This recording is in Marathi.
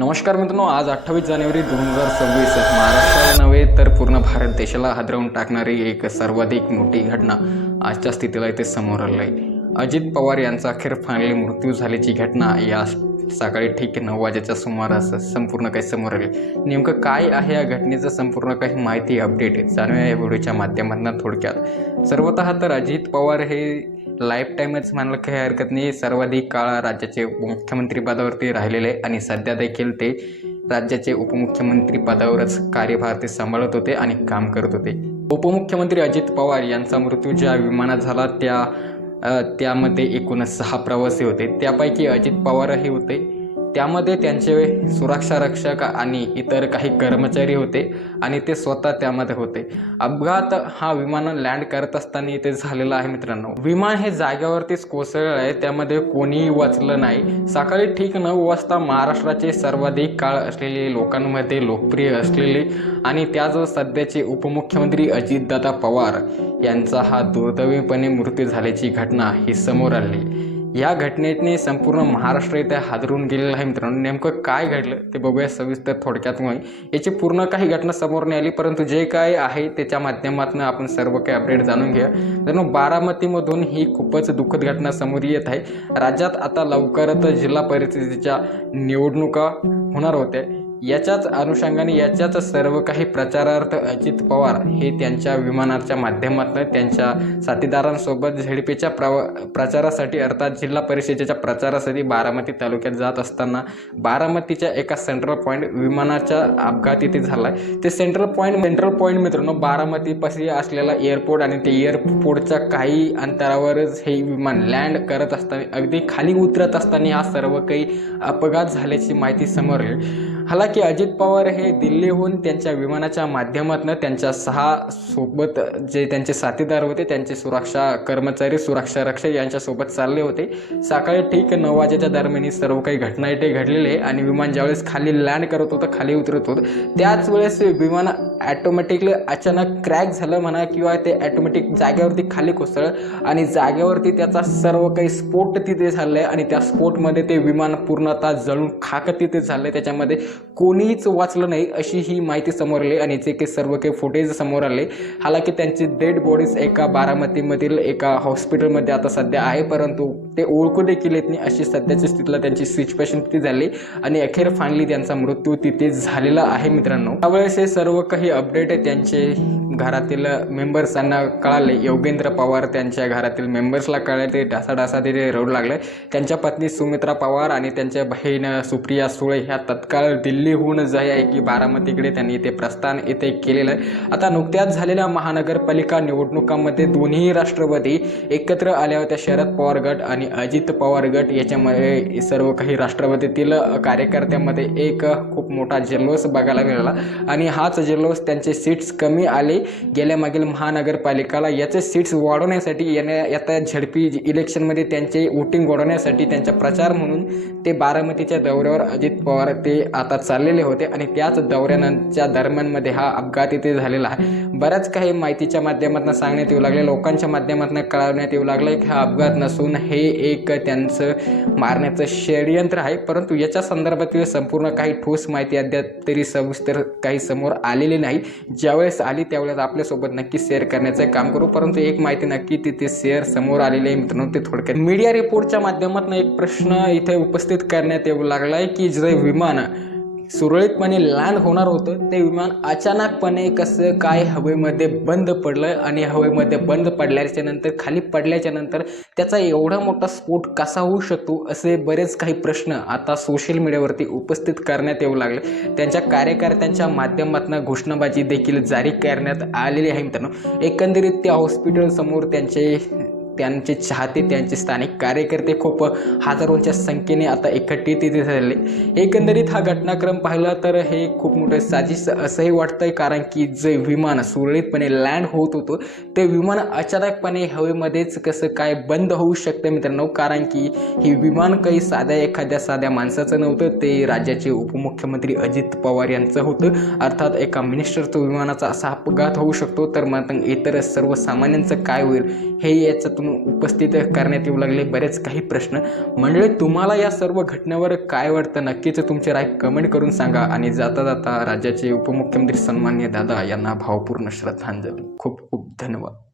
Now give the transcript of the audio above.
नमस्कार मित्रांनो, आज 28 जानेवारी 2026 महाराष्ट्राला नव्हे तर पूर्ण भारत देशाला हादरवून टाकणारी एक सर्वाधिक मोठी घटना आजच्या स्थितीला इथे समोर आली आहे। अजित पवार यांचा अखेर फायनली मृत्यू झाल्याची घटना या सकाळी ठीक 9 वाजेच्या सुमारास संपूर्ण काही समोर आली। नेमकं काय आहे या घटनेचं संपूर्ण काही माहिती अपडेट जाणूया या व्हिडिओच्या माध्यमातून थोडक्यात। सर्वतः तर अजित पवार हे लाईफ टाईमच म्हणायला काही हरकत नाही, सर्वाधिक काळ राज्याचे मुख्यमंत्री पदावरती राहिलेले आणि सध्या देखील ते राज्याचे उपमुख्यमंत्री पदावरच कार्यभार ते सांभाळत होते आणि काम करत होते। उपमुख्यमंत्री अजित पवार यांचा मृत्यू ज्या विमानात झाला त्यामध्ये एकूण 6 प्रवासी होते, त्यापैकी अजित पवारही होते। त्यामध्ये त्यांचे सुरक्षा रक्षक आणि इतर काही कर्मचारी होते आणि ते स्वतः त्यामध्ये होते। अपघात हा विमान लँड करत असताना इथे झालेला आहे मित्रांनो। विमान हे जागेवरतीच कोसळलं आहे, त्यामध्ये कोणीही वाचलं नाही। सकाळी ठीक 9 वाजता महाराष्ट्राचे सर्वाधिक काळ असलेले, लोकांमध्ये लोकप्रिय असलेले आणि त्याच सध्याचे उपमुख्यमंत्री अजितदादा पवार यांचा हा दुर्दैवीपणे मृत्यू झाल्याची घटना ही समोर आली। या घटनेने संपूर्ण महाराष्ट्र इथे हादरून गेलेलं आहे मित्रांनो। नेमकं काय घडलं ते बघूया सविस्तर थोडक्यात। याची पूर्ण काही घटना समोर नाही आली, परंतु जे काय आहे त्याच्या माध्यमातून आपण सर्व काही अपडेट जाणून घ्या। मित्रांनो, बारामतीमधून ही खूपच दुःखद घटना समोर येत आहे। राज्यात आता लवकरच जिल्हा परिषदेच्या निवडणुका होणार होत्या, याच्याच अनुषंगाने याच्याच सर्व काही प्रचारार्थ अजित पवार हे त्यांच्या विमानाच्या माध्यमातून त्यांच्या साथीदारांसोबत झेडपीच्या प्रचारासाठी अर्थात जिल्हा परिषदेच्या प्रचारासाठी बारामती तालुक्यात जात असताना बारामतीच्या एका सेंट्रल पॉईंट विमानाचा अपघात इथे झालाय। ते सेंट्रल पॉईंट मित्रांनो बारामतीपाशी असलेला एअरपोर्ट आणि ते एअरपोर्टच्या काही अंतरावरच हे विमान लँड करत असताना अगदी खाली उतरत असताना हा सर्व काही अपघात झाल्याची माहिती समोर आली। हालांकी अजित पवार हे दिल्लीहून त्यांच्या विमानाच्या माध्यमातून त्यांच्या 6 सोबत जे त्यांचे साथीदार होते, त्यांचे सुरक्षा कर्मचारी, सुरक्षा रक्षक यांच्यासोबत चालले होते। सकाळी ठीक 9 वाजेच्या दरम्यान ही सर्व काही घटना इथे घडलेली आहे आणि विमान ज्यावेळेस खाली लँड करत होतं, खाली उतरत होतं, त्याच वेळेस विमान ॲटोमॅटिकली अचानक क्रॅक झालं म्हणा किंवा ते ॲटोमॅटिक जागेवरती खाली कोसळलं आणि जागेवरती त्याचा सर्व काही स्फोट तिथे झालाय आणि त्या स्फोटमध्ये ते विमान पूर्णतः जळून खाक तिथे झालंय। त्याच्यामध्ये कोणीच वाचलं नाही अशी ही माहिती समोर आली आणि जे काही सर्व काही फुटेज समोर आले। हालांकी त्यांची डेड बॉडीज एका बारामतीमधील एका हॉस्पिटलमध्ये आता सध्या आहे, परंतु ते ओळखू देखील येत नाही अशी सध्याच्या स्थितीला त्यांची सिच्युएशन तिथे झाली आणि अखेर फायनली त्यांचा मृत्यू तिथे झालेला आहे मित्रांनो। त्यावेळेस हे सर्व काही अपडेट त्यांचे घरातील मेंबर्सांना कळाले। योगेंद्र पवार त्यांच्या घरातील मेंबर्सला कळले, ते ढासाढासा तिथे रडू लागले। त्यांच्या पत्नी सुमित्रा पवार आणि त्यांच्या बहीण सुप्रिया सुळे ह्या तत्काळ दिल्लीहून जे आहे की बारामतीकडे त्यांनी इथे प्रस्थान इथे केलेलं आहे। आता नुकत्याच झालेल्या महानगरपालिका निवडणुकांमध्ये दोन्ही राष्ट्रवादी एकत्र आल्या होत्या, शरद पवार गट आणि अजित पवार गट। याच्यामध्ये सर्व काही राष्ट्रवादीतील कार्यकर्त्यांमध्ये एक खूप मोठा जल्लोष बघायला मिळाला आणि हाच जल्लोष त्यांचे सीट्स कमी आले गेल्या मागील महानगरपालिकाला। याचे सीट्स वाढवण्यासाठी आता झडपी इलेक्शनमध्ये त्यांचे वोटिंग वाढवण्यासाठी त्यांचा प्रचार म्हणून ते बारामतीच्या दौऱ्यावर अजित पवार ते आता चाललेले होते आणि त्याच दौऱ्याच्या दरम्यानमध्ये हा अपघात इथे झालेला आहे। बऱ्याच काही माहितीच्या माध्यमातून सांगण्यात येऊ लागले, लोकांच्या माध्यमातून कळवण्यात येऊ लागले की हा अपघात नसून हे एक त्यांचं मारण्याचं षडयंत्र आहे, परंतु याच्या संदर्भातील संपूर्ण काही ठोस माहिती अद्याप तरी सविस्तर काही समोर आलेली नाही। ज्यावेळेस आली त्यावेळेस आपल्यासोबत नक्की शेअर करण्याचं काम करू, परंतु एक माहिती नक्की तिथे शेअर समोर आलेली आहे मित्रांनो। ते थोडक्यात मीडिया रिपोर्टच्या माध्यमातून एक प्रश्न इथे उपस्थित करण्यात येऊ लागलाय की जे विमान सुरळीतपणे लँड होणार होतं ते विमान अचानकपणे कसं काय हवेमध्ये बंद पडलं आणि हवेमध्ये बंद पडल्याच्या नंतर खाली पडल्याच्या नंतर त्याचा एवढा मोठा स्फोट कसा होऊ शकतो, असे बरेच काही प्रश्न आता सोशल मीडियावरती उपस्थित करण्यात येऊ लागले। त्यांच्या कार्यकर्त्यांच्या माध्यमातून घोषणाबाजी देखील जारी करण्यात आलेली आहे मित्रांनो। एकंदरीत त्या हॉस्पिटल समोर त्यांचे चाहते, त्यांचे स्थानिक कार्यकर्ते खूप हजारोंच्या संख्येने आता एकत्रित तिथे झाले। एकंदरीत हा घटनाक्रम पाहिला तर हे खूप मोठं साजिश असंही वाटतंय, कारण की जे विमान सुरळीतपणे लँड होत होतं ते विमान अचानकपणे हवेमध्येच कसं काय बंद होऊ शकतं मित्रांनो, कारण की हे विमान काही एखाद्या साध्या माणसाचं नव्हतं, ते राज्याचे उपमुख्यमंत्री अजित पवार यांचं होतं। अर्थात एका मिनिस्टरचं विमानाचा असा अपघात होऊ शकतो, तर मग इतर सर्वसामान्यांचं काय होईल हे याच्यातून उपस्थित करण्यात येऊ लागले बरेच काही प्रश्न. मंडळी, तुम्हाला या सर्व घटनेवर काय वाटतं नक्कीच तुमचे राय कमेंट करून सांगा. आणि जाता जाता राज्याचे उपमुख्यमंत्री सन्माननीय दादा यांना भावपूर्ण श्रद्धांजली. खूप खूप धन्यवाद.